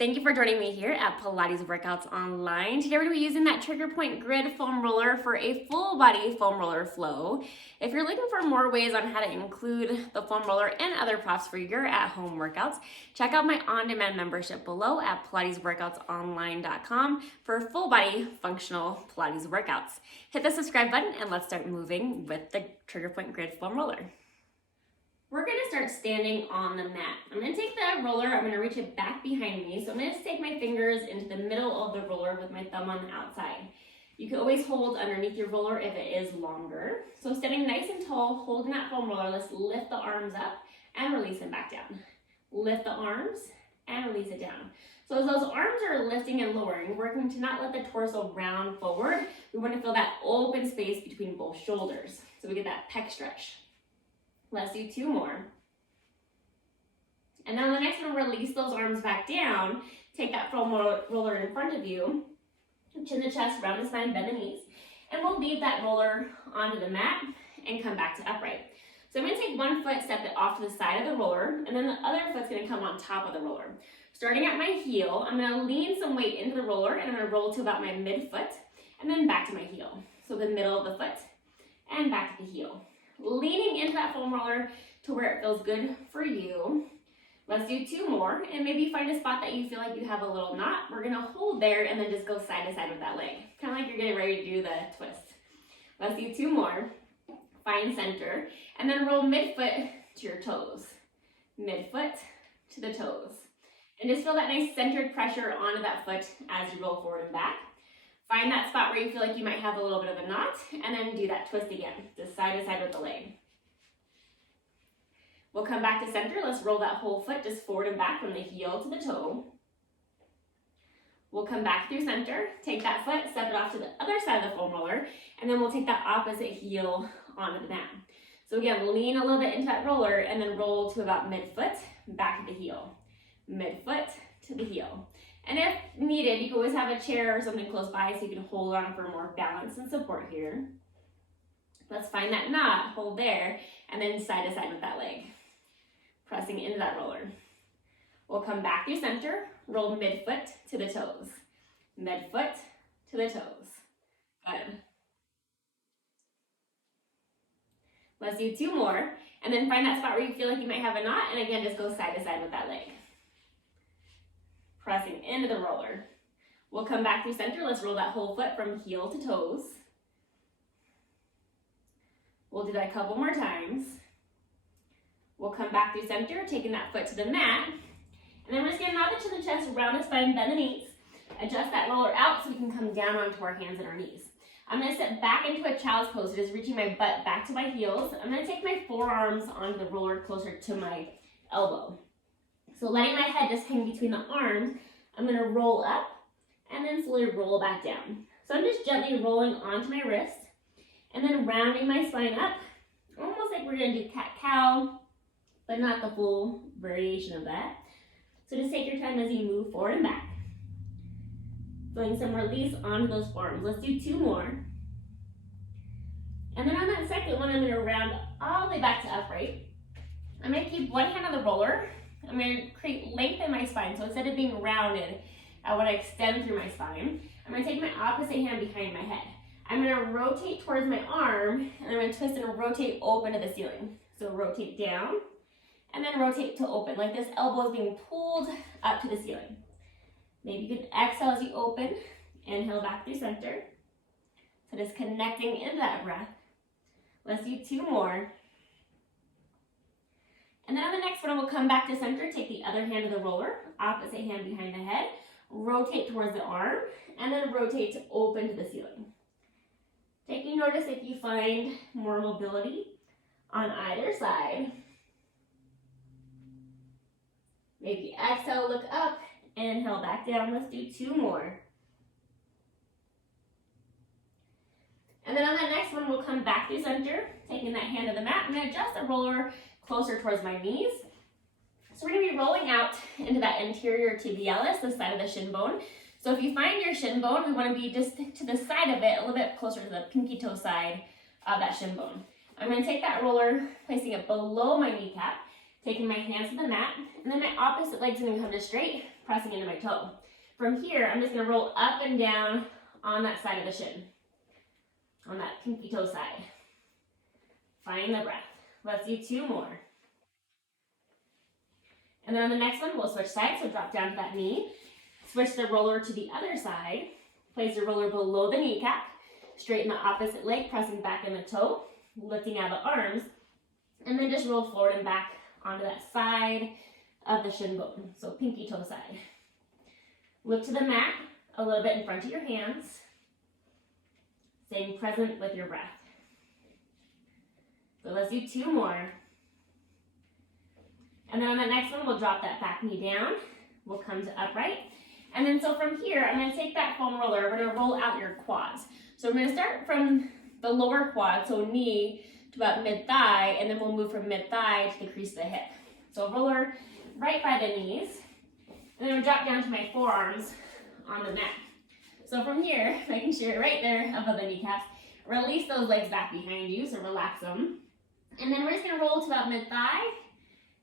Thank you for joining me here at Pilates Workouts Online. Today we're going to be using that trigger point grid foam roller for a full body foam roller flow. If you're looking for more ways on how to include the foam roller and other props for your at-home workouts, check out my on-demand membership below at PilatesWorkoutsOnline.com for full body functional Pilates workouts. Hit the subscribe button and let's start moving with the trigger point grid foam roller. We're going to start standing on the mat. I'm going to take the roller, I'm going to reach it back behind me. So I'm going to take my fingers into the middle of the roller with my thumb on the outside. You can always hold underneath your roller if it is longer. So standing nice and tall, holding that foam roller, let's lift the arms up and release them back down. Lift the arms and release it down. So as those arms are lifting and lowering, we're going to not let the torso round forward. We want to feel that open space between both shoulders. So we get that pec stretch. Let's do two more. And then on the next one, release those arms back down. Take that foam roller in front of you. Chin the chest, round the spine, bend the knees. And we'll leave that roller onto the mat and come back to upright. So I'm going to take one foot, step it off to the side of the roller, and then the other foot's going to come on top of the roller. Starting at my heel, I'm going to lean some weight into the roller, and I'm going to roll to about my midfoot, and then back to my heel. So the middle of the foot, and back to the heel. Leaning into that foam roller to where it feels good for you. Let's do two more, and maybe find a spot that you feel like you have a little knot. We're gonna hold there and then just go side to side with that leg. Kind of like you're getting ready to do the twist. Let's do two more. Find center, and then roll midfoot to your toes. Midfoot to the toes. And just feel that nice centered pressure onto that foot as you roll forward and back. Find that spot where you feel like you might have a little bit of a knot, and then do that twist again, just side to side with the leg. We'll come back to center. Let's roll that whole foot just forward and back from the heel to the toe. We'll come back through center, take that foot, step it off to the other side of the foam roller, and then we'll take that opposite heel onto the mat. So again, lean a little bit into that roller, and then roll to about midfoot, back to the heel. Midfoot to the heel. And if needed, you can always have a chair or something close by so you can hold on for more balance and support here. Let's find that knot, hold there, and then side to side with that leg. Pressing into that roller. We'll come back through center, roll midfoot to the toes. Midfoot to the toes. Good. Let's do two more, and then find that spot where you feel like you might have a knot, and again, just go side to side with that leg. Pressing into the roller. We'll come back through center. Let's roll that whole foot from heel to toes. We'll do that a couple more times. We'll come back through center, taking that foot to the mat. And then we're just going to nod the chin and chest, round the spine, bend the knees. Adjust that roller out so we can come down onto our hands and our knees. I'm going to sit back into a child's pose, just reaching my butt back to my heels. I'm going to take my forearms onto the roller closer to my elbow. So letting my head just hang between the arms, I'm going to roll up and then slowly roll back down. So I'm just gently rolling onto my wrist and then rounding my spine up, almost like we're going to do cat-cow, but not the full variation of that. So just take your time as you move forward and back. Feeling some release onto those forearms. Let's do two more. And then on that second one, I'm going to round all the way back to upright. I'm going to keep one hand on the roller. I'm going to create length in my spine. So instead of being rounded, I want to extend through my spine. I'm going to take my opposite hand behind my head. I'm going to rotate towards my arm, and I'm going to twist and rotate open to the ceiling. So rotate down, and then rotate to open, like this elbow is being pulled up to the ceiling. Maybe you can exhale as you open, inhale back through center. So just connecting into that breath. Let's do two more. And then on the next one, we'll come back to center, take the other hand of the roller, opposite hand behind the head, rotate towards the arm, and then rotate to open to the ceiling. Taking notice if you find more mobility on either side. Maybe exhale, look up, inhale back down. Let's do two more. And then on that next one, we'll come back through center, taking that hand to the mat. I'm going to adjust the roller closer towards my knees. So we're going to be rolling out into that anterior tibialis, the side of the shin bone. So if you find your shin bone, we want to be just to the side of it, a little bit closer to the pinky toe side of that shin bone. I'm going to take that roller, placing it below my kneecap, Taking my hands to the mat, and then my opposite leg's gonna come to straight, pressing into my toe. From here, I'm just gonna roll up and down on that side of the shin, on that pinky toe side. Find the breath. Let's do 2 more. And then on the next one, we'll switch sides, so drop down to that knee, switch the roller to the other side, place the roller below the kneecap, straighten the opposite leg, pressing back in the toe, lifting out the arms, and then just roll forward and back onto that side of the shin bone, so pinky toe side. Look to the mat a little bit in front of your hands, staying present with your breath. So let's do 2 more. And then on the next one, we'll drop that back knee down. We'll come to upright. And then so from here, I'm gonna take that foam roller, we're gonna roll out your quads. So we're gonna start from the lower quad, so knee to about mid-thigh, and then we'll move from mid-thigh to the crease of the hip. So roller right by the knees, and then we'll drop down to my forearms on the mat. So from here, making sure you're right there above the kneecaps, release those legs back behind you, so relax them. And then we're just gonna roll to about mid-thigh,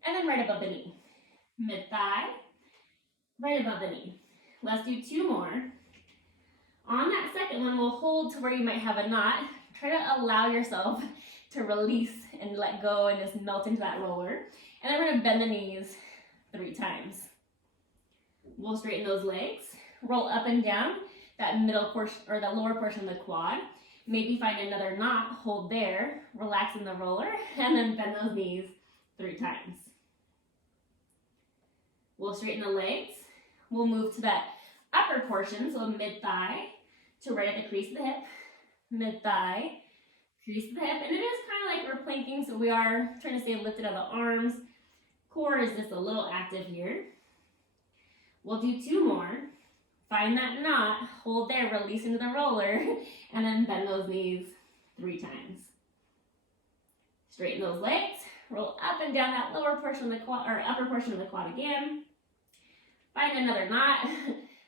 and then right above the knee. Mid-thigh, right above the knee. Let's do 2 more. On that second one, we'll hold to where you might have a knot. Try to allow yourself to release and let go and just melt into that roller. And then we're gonna bend the knees 3 times. We'll straighten those legs, roll up and down that middle portion or the lower portion of the quad. Maybe find another knot, hold there, relax in the roller, and then bend those knees 3 times. We'll straighten the legs. We'll move to that upper portion, so mid-thigh to right at the crease of the hip. Mid-thigh, crease of the hip. And it is kind of like we're planking, so we are trying to stay lifted out of the arms. Core is just a little active here. We'll do 2 more. Find that knot, hold there, release into the roller, and then bend those knees 3 times. Straighten those legs, roll up and down that lower portion of the quad, or upper portion of the quad again. Find another knot,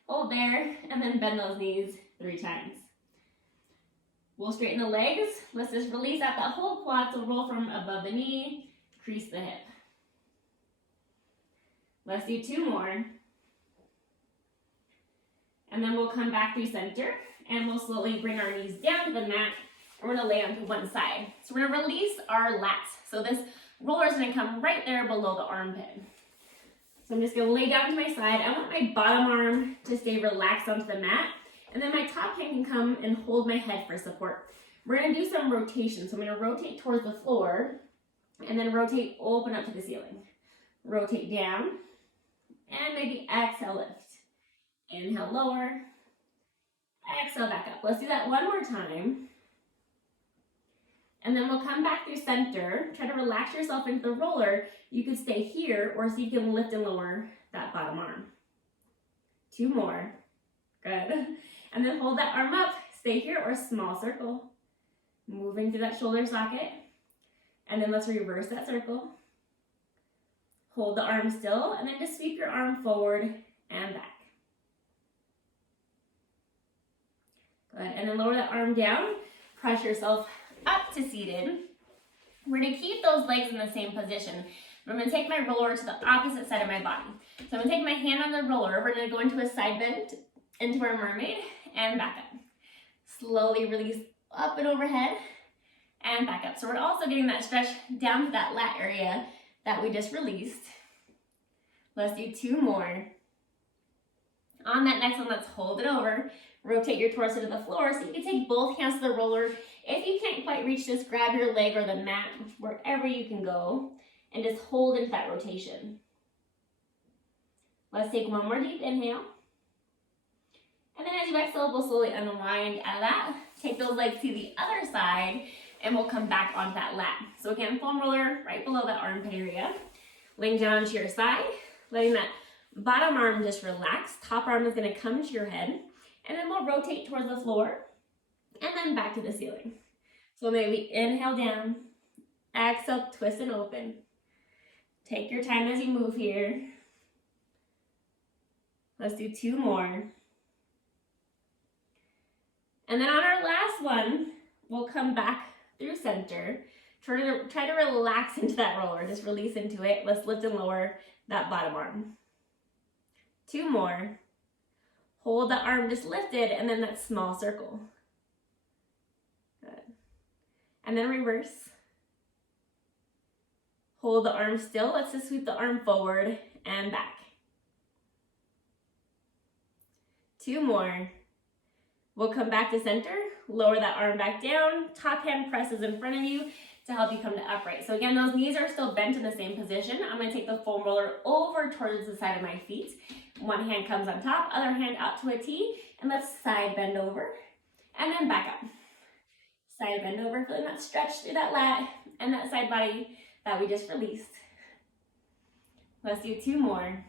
hold there, and then bend those knees 3 times. We'll straighten the legs. Let's just release out that whole quad, so roll from above the knee, crease the hip. Let's do 2 more. And then we'll come back through center, and we'll slowly bring our knees down to the mat, and we're gonna lay onto one side. So we're gonna release our lats. So this roller is gonna come right there below the armpit. So I'm just gonna lay down to my side. I want my bottom arm to stay relaxed onto the mat, and then my top hand can come and hold my head for support. We're gonna do some rotation. So I'm gonna rotate towards the floor, and then rotate, open up to the ceiling. Rotate down, and maybe exhale, lift. Inhale, lower. Exhale, back up. Let's do that one more time. And then we'll come back through center. Try to relax yourself into the roller. You can stay here, or see if you can lift and lower that bottom arm. 2 more. Good. And then hold that arm up. Stay here, or small circle. Moving through that shoulder socket. And then let's reverse that circle. Hold the arm still, and then just sweep your arm forward and back. Good, and then lower that arm down, press yourself up to seated. We're gonna keep those legs in the same position. I'm gonna take my roller to the opposite side of my body. So I'm gonna take my hand on the roller, we're gonna go into a side bend, into our mermaid, and back up. Slowly release up and overhead, and back up. So we're also getting that stretch down to that lat area that we just released. Let's do 2 more. On that next one, let's hold it over. Rotate your torso to the floor, so you can take both hands to the roller. If you can't quite reach, just grab your leg or the mat, wherever you can go, and just hold into that rotation. Let's take 1 more deep inhale. And then as you exhale, we'll slowly unwind out of that. Take those legs to the other side, and we'll come back onto that lat. So again, foam roller right below that armpit area. Laying down to your side, letting that bottom arm just relax. Top arm is gonna come to your head. And then we'll rotate towards the floor, and then back to the ceiling. So maybe inhale down, exhale, twist and open. Take your time as you move here. Let's do 2 more. And then on our last one, we'll come back through center. Try to relax into that roller. Just release into it. Let's lift and lower that bottom arm. 2 more. Hold the arm just lifted, and then that small circle. Good. And then reverse. Hold the arm still. Let's just sweep the arm forward and back. 2 more. We'll come back to center. Lower that arm back down. Top hand presses in front of you to help you come to upright. So again, those knees are still bent in the same position. I'm going to take the foam roller over towards the side of my feet. One hand comes on top, other hand out to a T, and let's side bend over, and then back up. Side bend over, feeling that stretch through that lat and that side body that we just released. Let's do 2 more.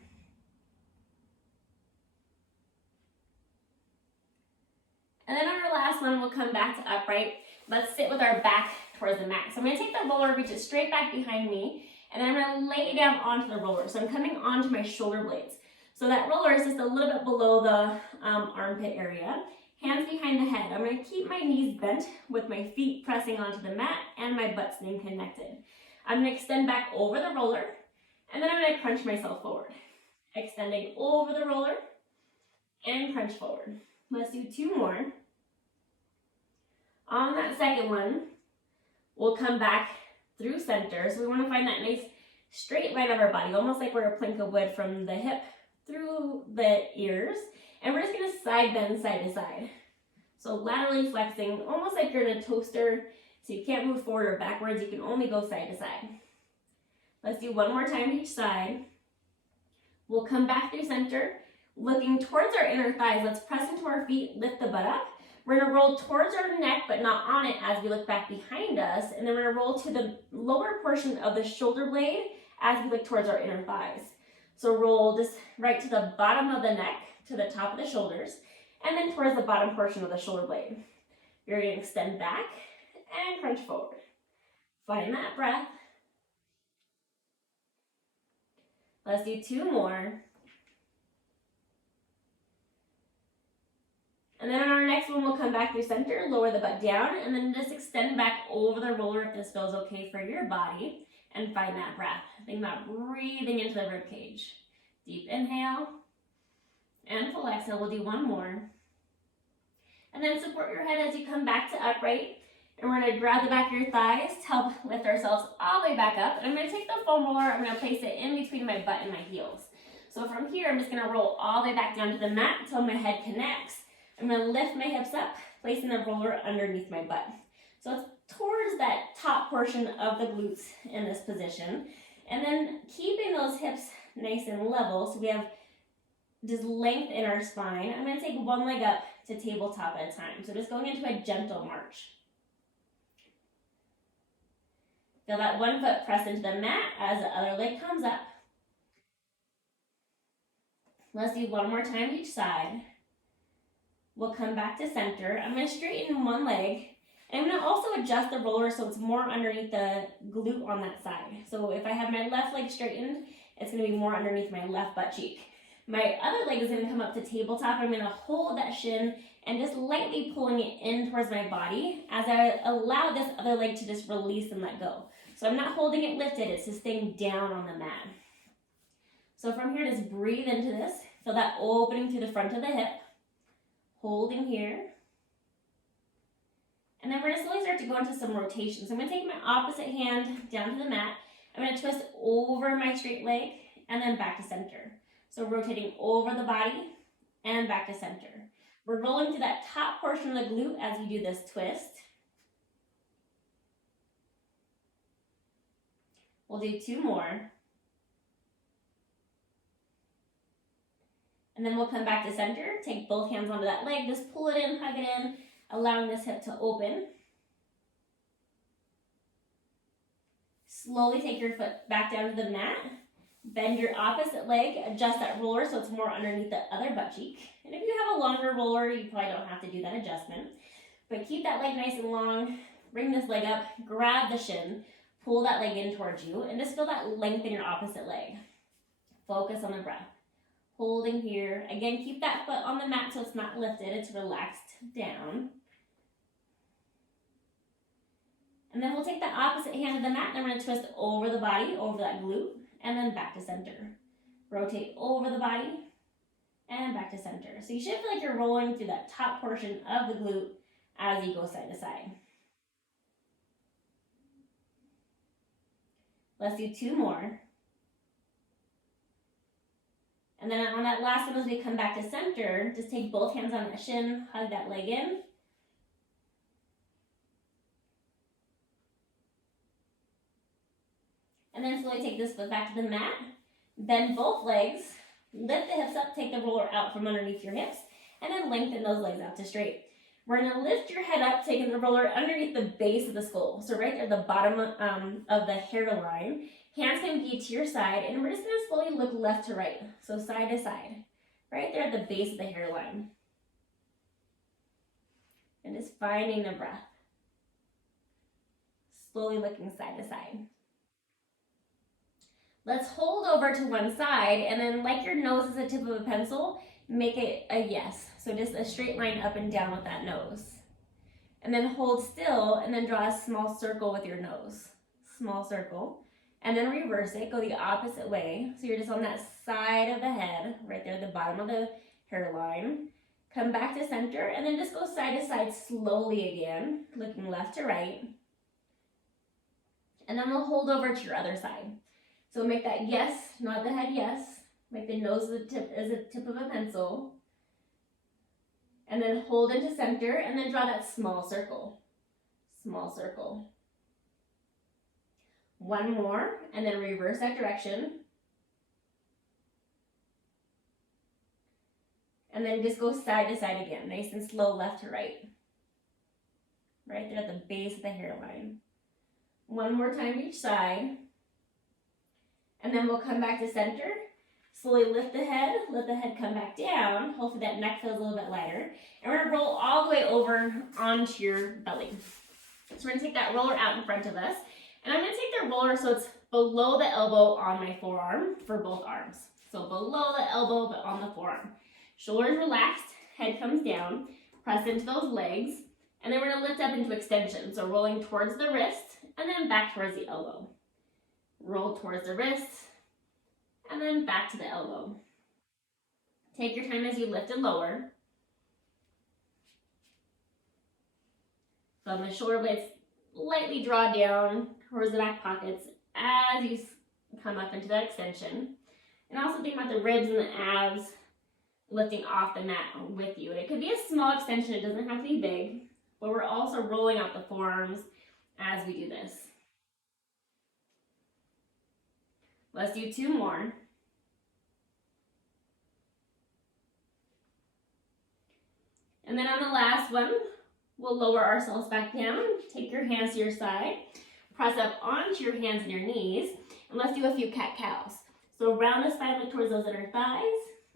And then on our last one, we'll come back to upright. Let's sit with our back towards the mat. So I'm going to take the roller, reach it straight back behind me, and then I'm going to lay down onto the roller. So I'm coming onto my shoulder blades. So that roller is just a little bit below the armpit area. Hands behind the head. I'm going to keep my knees bent with my feet pressing onto the mat and my butt staying connected. I'm going to extend back over the roller, and then I'm going to crunch myself forward. Extending over the roller and crunch forward. Let's do 2 more. On that second one, we'll come back through center. So we want to find that nice straight line of our body, almost like we're a plank of wood from the hip through the ears. And we're just going to side bend side to side. So laterally flexing, almost like you're in a toaster. So you can't move forward or backwards. You can only go side to side. Let's do 1 more time each side. We'll come back through center, looking towards our inner thighs. Let's press into our feet, lift the butt up. We're going to roll towards our neck, but not on it as we look back behind us. And then we're going to roll to the lower portion of the shoulder blade as we look towards our inner thighs. So roll just right to the bottom of the neck, to the top of the shoulders, and then towards the bottom portion of the shoulder blade. You're going to extend back and crunch forward. Find that breath. Let's do 2 more. And then on our next one, we'll come back through center, lower the butt down, and then just extend back over the roller if this feels okay for your body, and find that breath. Think about breathing into the rib cage. Deep inhale, and full exhale. We'll do 1 more. And then support your head as you come back to upright, and we're going to grab the back of your thighs to help lift ourselves all the way back up. And I'm going to take the foam roller, I'm going to place it in between my butt and my heels. So from here, I'm just going to roll all the way back down to the mat until my head connects. I'm going to lift my hips up, placing the roller underneath my butt. So it's towards that top portion of the glutes in this position. And then keeping those hips nice and level so we have just length in our spine. I'm going to take one leg up to tabletop at a time. So just going into a gentle march. Feel that one foot press into the mat as the other leg comes up. Let's do 1 more time each side. We'll come back to center. I'm going to straighten one leg. And I'm going to also adjust the roller so it's more underneath the glute on that side. So if I have my left leg straightened, it's going to be more underneath my left butt cheek. My other leg is going to come up to tabletop. I'm going to hold that shin and just lightly pulling it in towards my body as I allow this other leg to just release and let go. So I'm not holding it lifted, it's just staying down on the mat. So from here, just breathe into this. Feel that opening through the front of the hip. Holding here. And then we're going to slowly start to go into some rotations. So I'm going to take my opposite hand down to the mat. I'm going to twist over my straight leg and then back to center. So rotating over the body and back to center. We're rolling to that top portion of the glute as we do this twist. We'll do 2 more. And then we'll come back to center, take both hands onto that leg, just pull it in, hug it in, allowing this hip to open. Slowly take your foot back down to the mat, bend your opposite leg, adjust that roller so it's more underneath the other butt cheek. And if you have a longer roller, you probably don't have to do that adjustment. But keep that leg nice and long, bring this leg up, grab the shin, pull that leg in towards you, and just feel that length in your opposite leg. Focus on the breath. Holding here. Again, keep that foot on the mat so it's not lifted, it's relaxed down. And then we'll take the opposite hand of the mat, and we're gonna twist over the body, over that glute, and then back to center. Rotate over the body, and back to center. So you should feel like you're rolling through that top portion of the glute as you go side to side. Let's do 2 more. And then on that last one, as we come back to center, just take both hands on that shin, hug that leg in. And then slowly take this foot back to the mat. Bend both legs, lift the hips up, take the roller out from underneath your hips, and then lengthen those legs out to straight. We're gonna lift your head up, taking the roller underneath the base of the skull. So right there at the bottom of the hairline. Hands can be to your side, and we're just gonna slowly look left to right. So side to side, right there at the base of the hairline. And just finding the breath. Slowly looking side to side. Let's hold over to one side, and then like your nose is the tip of a pencil, make it a yes. So just a straight line up and down with that nose. And then hold still, and then draw a small circle with your nose. Small circle. And then reverse it, go the opposite way. So you're just on that side of the head, right there at the bottom of the hairline. Come back to center, and then just go side to side slowly again, looking left to right. And then we'll hold over to your other side. So make that yes, nod the head yes. Make the nose as the tip of a pencil. And then hold into center, and then draw that small circle. Small circle. 1 more, and then reverse that direction. And then just go side to side again, nice and slow, left to right. Right there at the base of the hairline. 1 more time each side. And then we'll come back to center. Slowly lift the head, let the head come back down. Hopefully that neck feels a little bit lighter. And we're gonna roll all the way over onto your belly. So we're gonna take that roller out in front of us. And I'm gonna take the roller so it's below the elbow on my forearm for both arms. So below the elbow, but on the forearm. Shoulders relaxed, head comes down, press into those legs, and then we're gonna lift up into extension. So rolling towards the wrist, and then back towards the elbow. Roll towards the wrist, and then back to the elbow. Take your time as you lift and lower. So the shoulder blades lightly draw down towards the back pockets as you come up into that extension. And also think about the ribs and the abs lifting off the mat with you. And it could be a small extension, it doesn't have to be big, but we're also rolling out the forearms as we do this. Let's do 2 more. And then on the last one, we'll lower ourselves back down. Take your hands to your side. Press up onto your hands and your knees. And let's do a few cat-cows. So round the spine, look towards those inner thighs.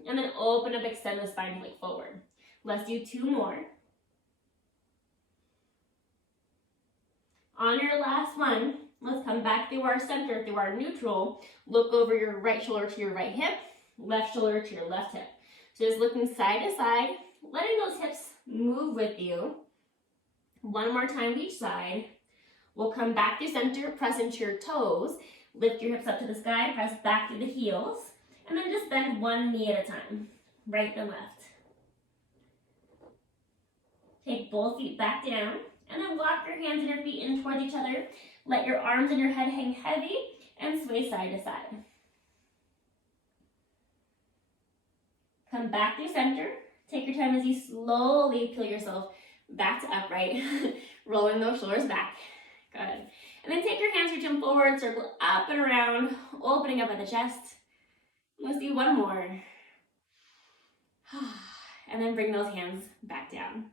And then open up, extend the spine, look forward. Let's do 2 more. On your last one, let's come back through our center, through our neutral. Look over your right shoulder to your right hip, left shoulder to your left hip. So just looking side to side, letting those hips move with you. 1 more time each side. We'll come back through center, press into your toes, lift your hips up to the sky, press back through the heels, and then just bend 1 knee at a time, right and left. Take both feet back down, and then walk your hands and your feet in towards each other. Let your arms and your head hang heavy, and sway side to side. Come back through center. Take your time as you slowly peel yourself back to upright, rolling those shoulders back. Good. And then take your hands, reach them forward, circle up and around, opening up at the chest. Let's do 1 more. And then bring those hands back down.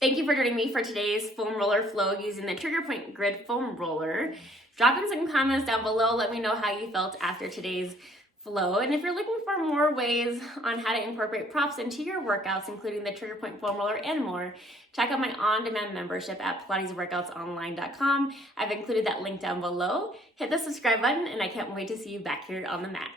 Thank you for joining me for today's foam roller flow using the Trigger Point Grid Foam Roller. Drop in some comments down below. Let me know how you felt after today's flow. And if you're looking for more ways on how to incorporate props into your workouts, including the Trigger Point Foam Roller and more, check out my on-demand membership at PilatesWorkoutsOnline.com. I've included that link down below. Hit the subscribe button, and I can't wait to see you back here on the mat.